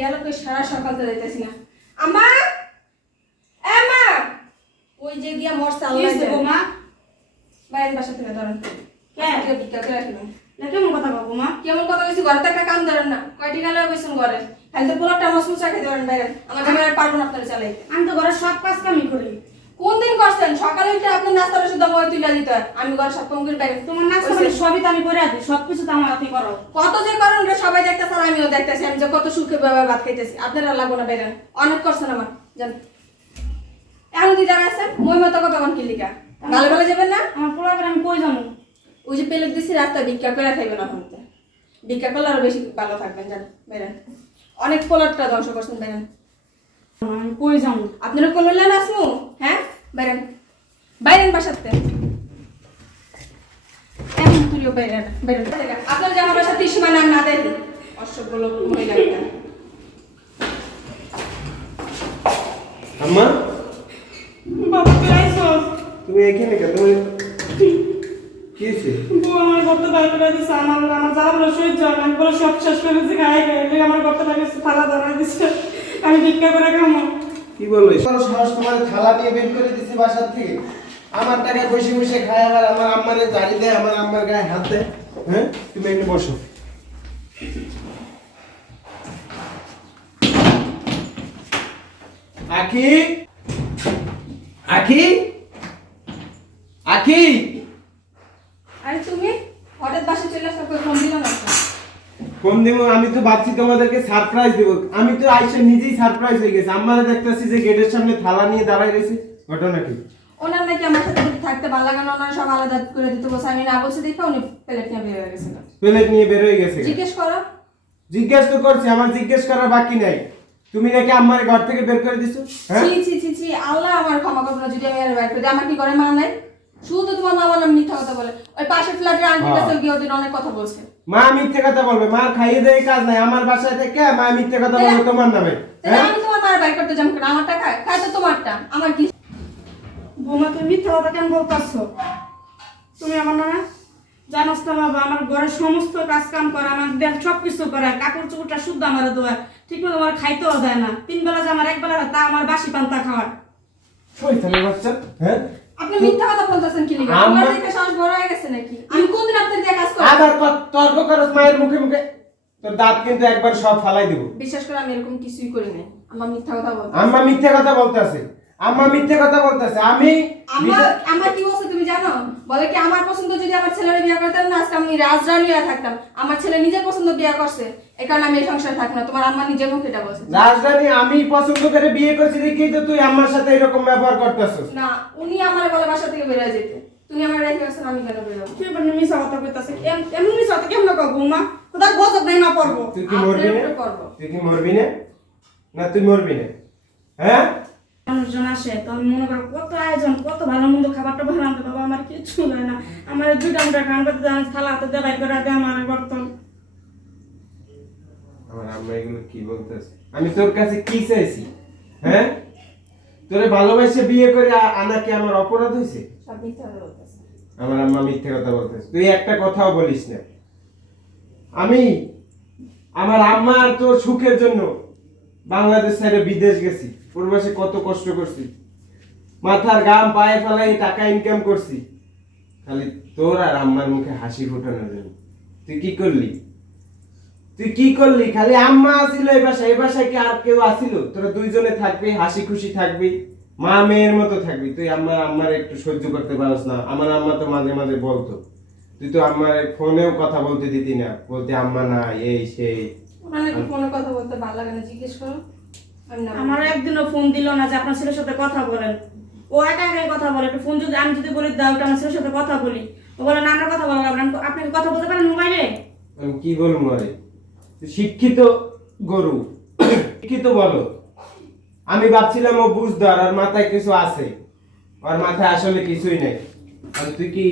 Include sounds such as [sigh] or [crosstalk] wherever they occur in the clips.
গেল কই সারা সকাল তো যাইতেছি না। আমা এ মা! ওই যে গিয়া মোর আল্লাহ হয়েছে জানে। বৌমা? বাসা থেকে ধরেন। কে? ভিক্ষা করে রাখলাম না কেমন কথা বাবু মা কেমন কথা কইছি ঘরে একটা কাম ধরেন না। কয়টি গেল কইছেন ঘরে? খালি তো পোলাটা মসমুসা খেতে পারেন বাইরে। আমার ক্যামেরা পারব না আপনারা চালাইতে। আমি তো ঘরে সব কাজ কামই করি। করছেন? সকালে উঠে আপনার নাস্তাটা শুধু মই তুলে দিতে। হয় আমি ঘরে সব কম করে বাইরে তোমার নাস্তা পানি সবই তো আমি করে আছি সব কিছু তো আমার হাতেই করো। কত যে করেন ওটা সবাই দেখতেছে আর আমিও দেখতেছি। আমি যে কত সুখে ভাবে ভাত খাইতেছি। আপনারা লাগবো না বাইরেন অনেক করছেন আমার। জান এখন তুই যারা আছেন মই মতো কতক্ষণ কিলিকা ভালো ভালো যাবেন না? আমার পোলার আমি কই যাব? ওই যে পেলে দিছি রাস্তা ভিক্ষা করে খাইবেন এখন ভিক্ষা করলে আরও বেশি ভালো থাকবেন জান বাইরেন অনেক পোলারটা ধ্বংস করছেন বাইরেন আমি কই যাব? আপনারা করলেন আসমু? হ্যাঁ? বাইরেন বাইরেন বাসাতে এমন তুলিও বাইরেন বাইরেন আপনার যে আমার বাসাতে সীমানা না দেখি অসভ্য লোক মহিলা আম্মা? বাবা তুমি এখানে কেন? কি হয়েছে? বউ আমার করতে বাইরে করে আমার আমার যা বলে সহ্য আমি বলে সব শেষ আমার বাইরে দিছে। আমি ভিক্ষা করে খামো। কি বলল? সাহস তোমার থালা নিয়ে বের করে দিছে বাসার থেকে। আমার টাকা বসে বসে খায় আবার আমার আম্মারে জারি দেয় আমার আম্মার গায়ে হাত দেয়। হ্যাঁ? তুমি এখানে বসো। আখি? আখি? আখি? আরে তুমি হঠাৎ বাসে চলে আসলে কই ফোন দিল না? ফোন দিব আমি তো ভাবছি তোমাদেরকে সারপ্রাইজ দেব। আমি তো আইসে নিজেই সারপ্রাইজ হয়ে গেছে। আমরা দেখতেছি যে গেটের সামনে থালা নিয়ে দাঁড়ায় রয়েছে। ঘটনা কি? ওনার নাকি আমার সাথে থাকতে ভালো লাগে না ওনার সব আলাদা করে দিতে বসে। আমি না বলছি দেখে উনি প্লেট নিয়ে বের হয়ে গেছিল প্লেট নিয়ে বের হয়ে গেছে জিজ্ঞেস করো। জিজ্ঞেস তো করছি আমার জিজ্ঞেস করা বাকি নাই। তুমি নাকি আমার ঘর থেকে বের করে দিছো? হ্যাঁ? ছি ছি ছি ছি আল্লাহ আমার ক্ষমা করবে না যদি আমি আর বাইর করে। আমার কি করে মা নাই? শুধু তোমার মা বললাম মিথ্যা কথা বলে। ওই পাশের ফ্ল্যাটের আন্টির হ্যাঁ। কাছে গিয়ে ওদের অনেক কথা বলছে। মা মিথ্যে কথা বলবে মা খাইয়ে দেয় কাজ নাই। আমার বাসায় থেকে মা মিথ্যে কথা বলবে তোমার নামে হ্যাঁ? আমি তোমার মার বাইর করতে যাব কেন? আমারটা খায় খায় তো তোমারটা। আমার কি বৌমা তুমি মিথ্যা কথা কেন বলতেছো? তুমি আমার নামে জানোস তো বাবা আমার ঘরের সমস্ত কাজ কাম করে আমার দেখ সব কিছু করে কাপড় চোপড়টা শুদ্ধ আমার দেওয়া ঠিক মতো আমার খাইতেও দেয় না। তিন বেলা যে আমার এক বেলা হয়, তা আমার বাসি পান্তা খাওয়ার। বাচ্চা হ্যাঁ? আপনি মিথ্যা কথা বলতেছেন কি আমার- দেখে বড় হয়ে গেছে নাকি? আমি কোনদিন আপনার দিয়ে কাজ করি আবার তর্ক করস মায়ের মুখে মুখে। তোর দাঁত কিন্তু একবার সব ফালাই দিব। বিশ্বাস করে আমি এরকম কিছুই করি আমার মিথ্যা কথা বলতে আম্মা মিথ্যে কথা বলতেছে। আম্মা মিথ্যে কথা বলতেছে আমি আমার আমার কি বলছে তুমি জানো? বলে কি আমার পছন্দ যদি আমার ছেলের বিয়ে করতাম না আজকে আমি রাজরানী হয়ে থাকতাম। আমার ছেলে নিজের পছন্দ বিয়ে করছে এই কারণে আমি এই সংসারে থাকি না। তোমার আম্মা নিজের মুখে এটা বলছে। রাজধানী আমি পছন্দ করে বিয়ে করছি দেখেই তো তুই আমার সাথে এরকম ব্যবহার করতেছিস। না উনি আমার বলে বাসা থেকে বেরোয় যেতে। তুমি আমার রেখে গেছেন আমি কেন বেরোবো তুই এবার মিশা কথা কইতাছে এম- এমন মিশা কথা কেমন কব বৌমা? তোদের গজব নাই না পড়ব। তুই কি মরবি না? করব। তুই কি মরবি না? না তুই মরবি না। হ্যাঁ? মানুষজন আসে তো আমি মনে করো কত আয়োজন কত ভালো মন্দ খাবারটা ভালো আনতে বাবা আমার কিচ্ছু হয় না। আমার দুইটা মুটা দেন থালা হাতে দেবাই করে দে আমার বর্তন। আমার আম্মা এগুলো কি বলতেছে? আমি তোর কাছে কি চাইছি? হ্যাঁ? তোরে ভালোবাসে বিয়ে করে আনা কি আমার অপরাধ হয়েছে আমার আম্মা মিথ্যে কথা বলতেছে। তুই একটা কথাও বলিস না। আমি আমার আম্মা আর তোর সুখের জন্য বাংলাদেশ ছেড়ে বিদেশ গেছি। প্রবাসে কত কষ্ট করছি। মাথার গাম পায়ে ফেলাই টাকা ইনকাম করছি। খালি তোর আর আম্মার মুখে হাসি ফোটানোর জন্য তুই কি করলি? তুই কি করলি? খালি আম্মা আসিল এই বাসায় এই বাসায় কি আর কেউ আসিল তোরা দুইজনে থাকবি, হাসি খুশি থাকবি, মা মেয়ের মতো থাকবি। তুই আম্মার আম্মার একটু সহ্য করতে পারস না। আমার আম্মা তো মাঝে মাঝে বলতো, তুই তো আমার ফোনেও কথা বলতে দিতি না। বলতে, আম্মা না এই, সেই। নাকি ফোনে কথা বলতে ভালো লাগে না জিজ্ঞেস করো। আমি না একদিনও ফোন দিল না যে আপনার ছেলের সাথে কথা বলেন। ও একা একাই কথা বলে একটু ফোন যদি আমি যদি বলি দাও ওটা আমার ছেলের সাথে কথা বলি। ও বলে না আমরা কথা বলব না। আপনি কথা বলতে পারেন মোবাইলে? আমি কি বলব আরে? শিক্ষিত গরু শিক্ষিত বলো। আমি ভাবছিলাম ও বুঝদার আর মাথায় কিছু আছে। ওর মাথায় আসলে কিছুই নেই। আর তুই কি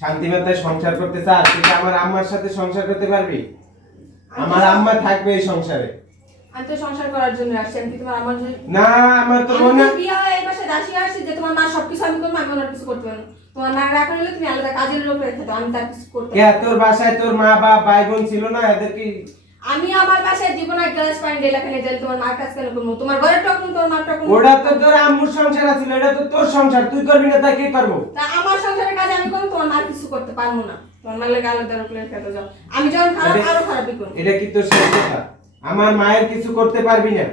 শান্তি মাথায় সংসার করতে চাস? তুই আমার আম্মার সাথে সংসার করতে পারবি? আমার আম্মা থাকবে এই সংসারে। আমি তো সংসার করার জন্য আসছি আমি তোমার আমার না আমার তো মনে বিয়ে হয়ে এই পাশে দাসী আসছি যে তোমার মা সবকিছু আমি করব আমি ওনার কিছু করতে পারব না। তোমার মা রাখা হলে তুমি আলাদা কাজের লোক রেখে দাও আমি তার কিছু করতে কে তোর বাসায় তোর মা বা ভাই বোন ছিল না? এদের কি আমি আমার বাসায় দিব না গ্লাস পানি যাই তোমার মার কেন করব? তোমার ঘরের টকন তোমার মার টকন ওটা তো তোর আম্মুর সংসার আছিল এটা তো তোর সংসার তুই করবি না তাই কে করব? তা আমার সংসারের কাজ আমি করব তোমার মার কিছু করতে পারব না। তোমার মার লেগে আলাদা প্লেট খেতে যাও। আমি যখন খারাপ আরও খারাপই করব এটা কি তোর শেষ কথা। আমার মায়ের কিছু করতে পারবি না।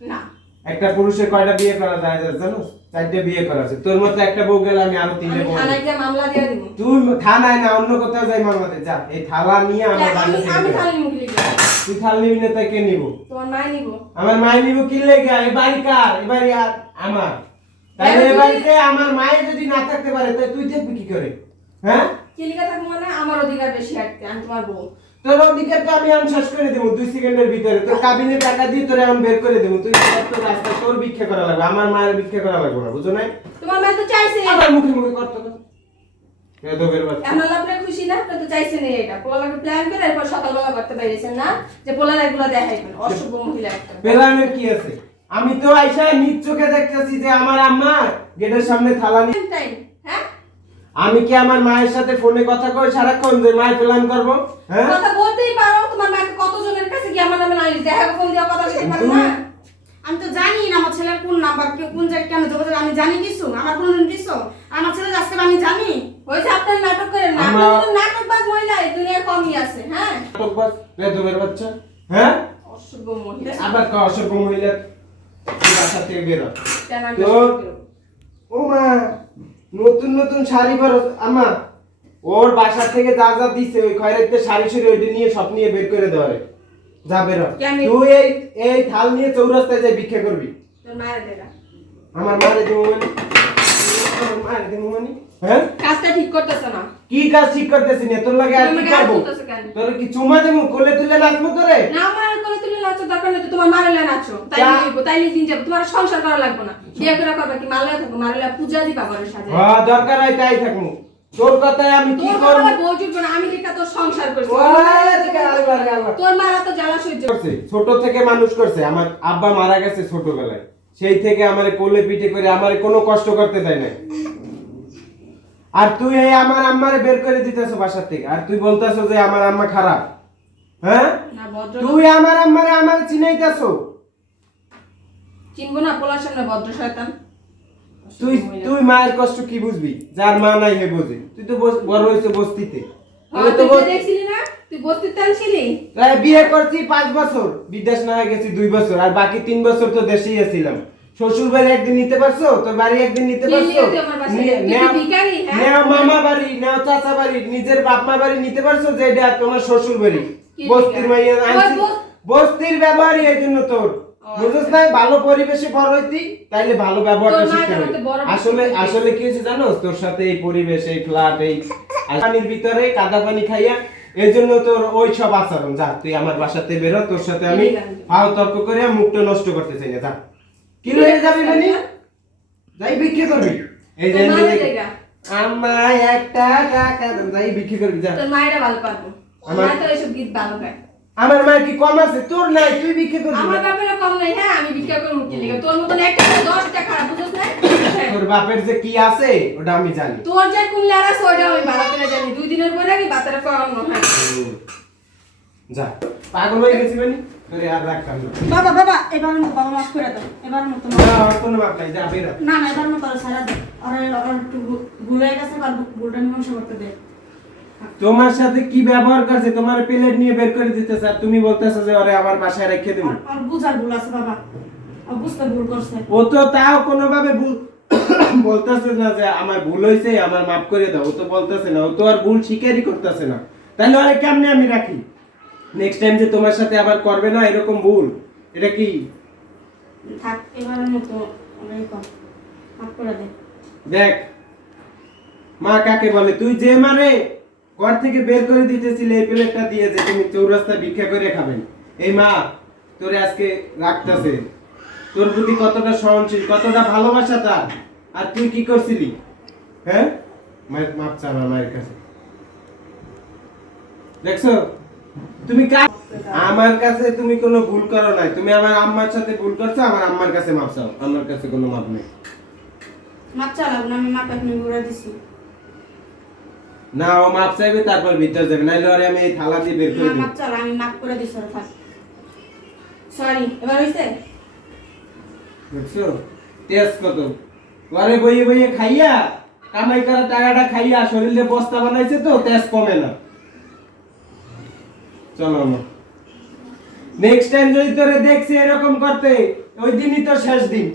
না। একটা পুরুষের কয়টা বিয়ে করা যায় জানো? চারটে বিয়ে করা আছে। তোর মতো একটা বউ গেলে আমি আরও তিনটে বউ থানায় গিয়ে মামলা দিয়ে দিব। তুই থানায় না অন্য কোথাও যাই মামলাতে। যা এই থালা নিয়ে আমার বাড়ি আমি। থানায় তুই থাল নিবি না তাই কে নিব? তোমার নিব। আমার নিব কি লেগে? এই বাড়ি কার? এই বাড়ি আর আমার। তাহলে এই বাড়িতে আমার মায়ের যদি না থাকতে পারে তাই তুই থাকবি কি করে? হ্যাঁ? কি লিখে থাকব মানে? আমার অধিকার বেশি হাঁটতে আমি তোমার বউ। তোর অধিকার তো আমি এখন শেষ করে দেবো দুই সেকেন্ডের ভিতরে। তোর কাবিনে টাকা দিয়ে তোর এখন বের করে দেবো। তুই তোর রাস্তা তোর ভিক্ষা করা লাগবে আমার মায়ের ভিক্ষা করা লাগবে না বুঝো তোমার তো চাইছে। আবার মুখে মুখে করতে আমার খুশি না? তো চাইছেন এটা। পোলাকে প্ল্যান করে এরপর সকালবেলা করতে পারিয়েছেন না? যে পোলার এগুলো দেখাইবেন অশুভ মহিলা একটা। পেলামের কি আছে? আমি তো আইসা নিজ চোখে দেখতেছি যে আমার আম্মা গেটের সামনে থালা নিয়ে আমি কি আমার মায়ের সাথে ফোনে কথা কই সারাক্ষণ যে মায়ের প্ল্যান করব? হ্যাঁ? কথা বলতেই পারো তোমার মাকে কতজনের কাছে গিয়ে আমার নামে নালিশ দেখা ফোন দিয়ে কথা বলতে পারো না। আমি তো জানি না আমার ছেলের কোন নাম্বার কে কোন জায়গায় কেন যোগাযোগ আমি জানি কিছু। আমার কোনদিন দিছো আমার ছেলে আজকে আমি জানি। হয়েছে আপনার নাটক করেন না? আপনি আমরা- কিন্তু নাটকবাজ মহিলা এই দুনিয়ায় কমই আছে হ্যাঁ? নাটক বাস বেদবের বাচ্চা? হ্যাঁ? অশুভ মহিলা। আবার ক অসভ্য মহিলা? বাসা থেকে বের। হ। কেন তো- অশুভ? ও মা! নতুন নতুন শাড়ি পর আমা ওর বাসা থেকে যা যা দিছে ওই খয়রাতে শাড়ি শুড়ি ওইটা নিয়ে সব নিয়ে বের করে দেওয়া যাবে যা বের তুই এই এই থাল নিয়ে চৌরাস্তায় যাই ভিক্ষা করবি। আমার মারে মানে হ্যাঁ? কাজটা ঠিক করতেছে না। কি কাজ ঠিক করতেছি না? তোর লাগে আর কি তোমাকে আর করব? বলতেছে কেন? তোর কি চুমা দেবো? কোলে তুলে নাচবো তোরে? না আমার করে তুলে নাচো দরকার নেই তোমার মারলে নাচো। তাই নিব তাই নিয়ে দিন তোমার সংসার করা লাগবে না। বিয়ে করে করবে কি? মারলে থাকো মারলে পূজা দিবা হ্যাঁ দরকার হয় তাই থাকব। তোর কথায় আমি কি তোর বউ জুটবে না আমি দেখা তোর সংসার করছি। তোর মারা তো জ্বালা সহ্য করছে ছোট থেকে মানুষ করছে। আমার আব্বা মারা গেছে ছোটবেলায়। সেই থেকে আমারে কোলে পিঠে করে আমারে কোনো কষ্ট করতে দেয় না আর তুই এই আমার আম্মারে বের করে দিতেছ বাসার থেকে। আর তুই বলতেছ যে আমার আম্মা খারাপ। হ্যাঁ? না ভদ্র তুই আমার আম্মারে আমার চিনাইতেছ? চিনবো না পোলার সামনে ভদ্র শয়তান। তুই তুই মায়ের কষ্ট কি বুঝবি? যার মা নাই হে বোঝে। তুই তো বড় হয়েছে বস্তিতে। হ্যাঁ, তুই তো দেখছিলি না? তুই ছিলি তাই বিয়ে করছি বছর। বিদেশ না গেছি বছর। আর বাকি বছর তো দেশেই শ্বশুর বাড়ি একদিন নিতে পারছ? তোর বাড়ি একদিন নিতে পারছ? নেও- হ্যাঁ? নেও মামা বাড়ি নেও চাচা বাড়ি নিজের বাপ মা বাড়ি নিতে পারছ? যে এটা তোমার শ্বশুর বাড়ি। বস্তির মাইয়া আনছি বস্তির ব্যবহারই এর জন্য তোর। বুঝছিস না? ভালো পরিবেশে বড় হইতি তাইলে ভালো ব্যবহারটা শিখতে হবে। আসলে আসলে কি হয়েছে জানো তোর সাথে এই পরিবেশ এই ফ্ল্যাট এই পানির ভিতরে কাদা পানি খাইয়া এই জন্য তোর ওই সব আচরণ যা তুই আমার বাসাতে বেরো তোর সাথে আমি ভালো তর্ক করে মুখটা নষ্ট করতে চাই না যা। কি লয়ে যাবি মানে? যাই বিক্রি করবি। এই যে। আমায় একটা টাকা যাই বিক্রি করবি যা। তোর মায়েরা ভালো পারব। আমার- তো এইসব গীত ভালো গায়। আমার মায়ের কি কম আছে? তোর নাই তুই বিক্রি করবি আমার বাপের কম নাই হ্যাঁ আমি ভিক্ষা করব কি লিগে। তোর মতন একটা করে দশটা খারাপ বুঝছ না। তোর বাপের যে কি আছে ওটা আমি জানি। তোর যে কোন লারা ওইটা আমি ভালো করে জানি। দুই দিনের পরে আমি বাতারে হয়। হুম। যা পাগল হয়ে গেছি মানে। তোরে আর রাখতাম না। বাবা বাবা এবার মতো বাবা মাফ করে দাও। এবার মতো না, আর কোনো বাপ নাই যা বেরো না না এবার মতো সারা দাও আর আর একটু ভুল- গেছে আর ভুলটা মীমাংসা করতে দে। তোমার সাথে কি ব্যবহার করছে? তোমার প্লেট নিয়ে বের করে দিতেছে আর তুমি বলতেছো যে ওরে আমার বাসায় রেখে দেবো। আর- আর বুঝার ভুল আছে বাবা। আর বুঝতে ভুল করছে। ও তো তাও কোনোভাবে ভুল [coughs] বলতেছে না যে আমার ভুল হয়েছে আমার মাফ করে দাও। ও তো বলতেছে না। ও তো আর ভুল স্বীকারই করতেছে না। তাহলে ওরে কেমনে আমি রাখি? নেক্সট টাইম যে তোমার সাথে আবার করবে না এরকম ভুল এটা কি? থাক এবারের মতো মাফ করে দে। দেখ মা কাকে বলে? তুই যে মারে ঘর থেকে বের করে দিতেছিলে, এই প্লেটটা দিয়ে যে তুমি চৌরাস্তা ভিক্ষা করে খাবেন এই মা, তোরে আজকে রাখতেছে। তোর প্রতি কতটা সহনশীল, কতটা ভালোবাসা তার। আর তুই কি করছিলি? হ্যাঁ? মায়ের, মাপ চা আমার মায়ের কাছে। দেখছ? তুমি আমার কাছে তুমি কোনো ভুল করো নাই। তুমি আমার আম্মার সাথে ভুল করছ, আমার আম্মার কাছে মাপ চাও। আমার কাছে কোনো মাপ নেই। মাপ চালাবো না, আমি মাপ এখনই ঘুরে দিছি। না ও মাপ চাইবে তারপর ভিতর যাবে। নাইলে ওরে আমি এই থালা দিয়ে বের করে না দিব মাপ চালা আমি মাপ করে ওরা থাক। সরি এবার হইছে? দেখছ তেজ কত? ঘরে বইয়ে বইয়ে খাইয়া কামাই করা টাকাটা খাইয়া শরীরে বস্তা বানাইছে তো তেজ কমে না। চলো না নেক্সট টাইম যদি তোরে দেখছি এরকম করতে ওই দিনই তো শেষ দিন।